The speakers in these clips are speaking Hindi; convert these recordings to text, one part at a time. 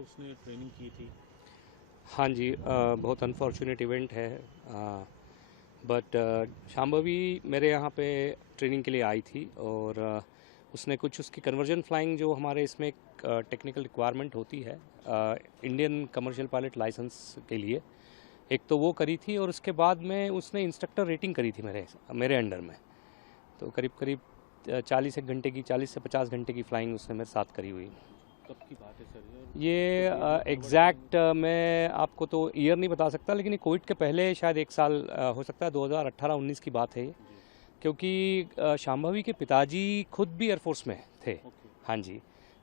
उसने ट्रेनिंग की थी? हाँ जी, बहुत अनफॉर्चुनेट इवेंट है, बट शांभवी मेरे यहाँ पे ट्रेनिंग के लिए आई थी और उसने कुछ उसकी कन्वर्जन फ्लाइंग जो हमारे इसमें एक टेक्निकल रिक्वायरमेंट होती है इंडियन कमर्शियल पायलट लाइसेंस के लिए, एक तो वो करी थी और उसके बाद में उसने इंस्ट्रक्टर रेटिंग करी थी मेरे मेरे अंडर में। तो करीब करीब 40 एक घंटे की 40 से 50 घंटे की फ्लाइंग उसने मेरे साथ करी हुई। कब की बात है सर ये एग्जैक्ट मैं आपको तो ईयर नहीं बता सकता, लेकिन ये कोविड के पहले शायद एक साल हो सकता है, 2018-19 की बात है ये, क्योंकि शांभवी के पिताजी खुद भी एयरफोर्स में थे। हाँ जी,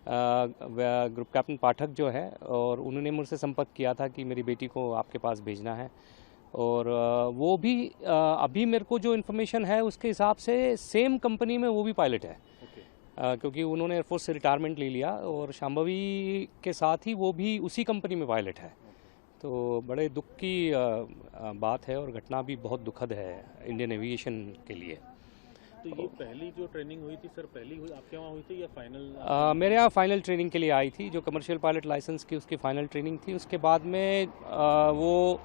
ग्रुप कैप्टन पाठक जो है, और उन्होंने मुझसे संपर्क किया था कि मेरी बेटी को आपके पास भेजना है। और वो भी अभी मेरे को जो इन्फॉर्मेशन है उसके हिसाब से सेम कंपनी में वो भी पायलट है, क्योंकि उन्होंने एयरफोर्स से रिटायरमेंट ले लिया और शांभवी के साथ ही वो भी उसी कंपनी में पायलट है। तो बड़े दुख की बात है और घटना भी बहुत दुखद है इंडियन एविएशन के लिए। तो ये पहली जो ट्रेनिंग हुई थी सर, पहली हुई आपके वहाँ हुई थी या फाइनल? मेरे यहाँ फाइनल ट्रेनिंग के लिए आई थी, जो कमर्शियल पायलट लाइसेंस की उसकी फाइनल ट्रेनिंग थी। उसके बाद में वो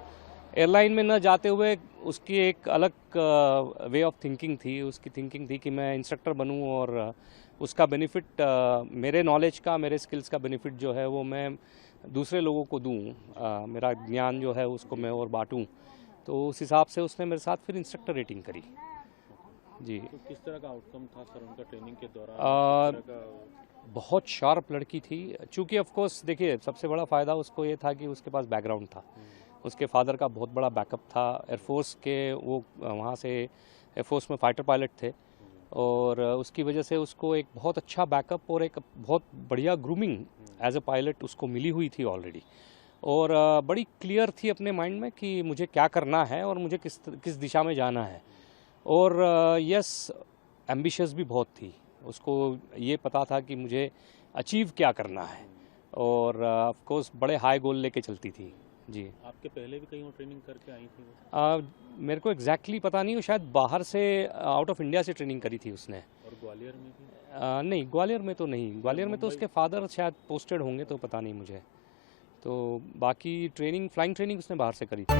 एयरलाइन में न जाते हुए उसकी एक अलग वे ऑफ थिंकिंग थी। उसकी थिंकिंग थी कि मैं इंस्ट्रक्टर बनूं और उसका बेनिफिट, मेरे नॉलेज का, मेरे स्किल्स का बेनिफिट जो है वो मैं दूसरे लोगों को दूं, मेरा ज्ञान जो है उसको मैं और बांटूं। तो उस हिसाब से उसने मेरे साथ फिर इंस्ट्रक्टर रेटिंग करी जी। तो किस तरह का आउटकम था सर उनका ट्रेनिंग के दौरान? बहुत शार्प लड़की थी, चूँकि ऑफ कोर्स देखिए सबसे बड़ा फ़ायदा उसको ये था कि उसके पास बैकग्राउंड था। उसके फादर का बहुत बड़ा बैकअप था एयरफोर्स के, वो वहाँ से एयरफोर्स में फाइटर पायलट थे, और उसकी वजह से उसको एक बहुत अच्छा बैकअप और एक बहुत बढ़िया ग्रूमिंग एज अ पायलट उसको मिली हुई थी ऑलरेडी। और बड़ी क्लियर थी अपने माइंड में कि मुझे क्या करना है और मुझे किस दिशा में जाना है। और यस, एम्बिशियस भी बहुत थी। उसको ये पता था कि मुझे अचीव क्या करना है, और ऑफ कोर्स बड़े हाई गोल लेके चलती थी जी। आपके पहले भी कहीं और ट्रेनिंग करके आई थी वो? मेरे को एग्जैक्टली पता नहीं, वो शायद बाहर से आउट ऑफ इंडिया से ट्रेनिंग करी थी उसने। और ग्वालियर में भी? नहीं, ग्वालियर में तो नहीं। ग्वालियर में तो उसके फादर शायद पोस्टेड होंगे, तो पता नहीं मुझे। तो बाकी ट्रेनिंग, फ्लाइंग ट्रेनिंग उसने बाहर से करी थी।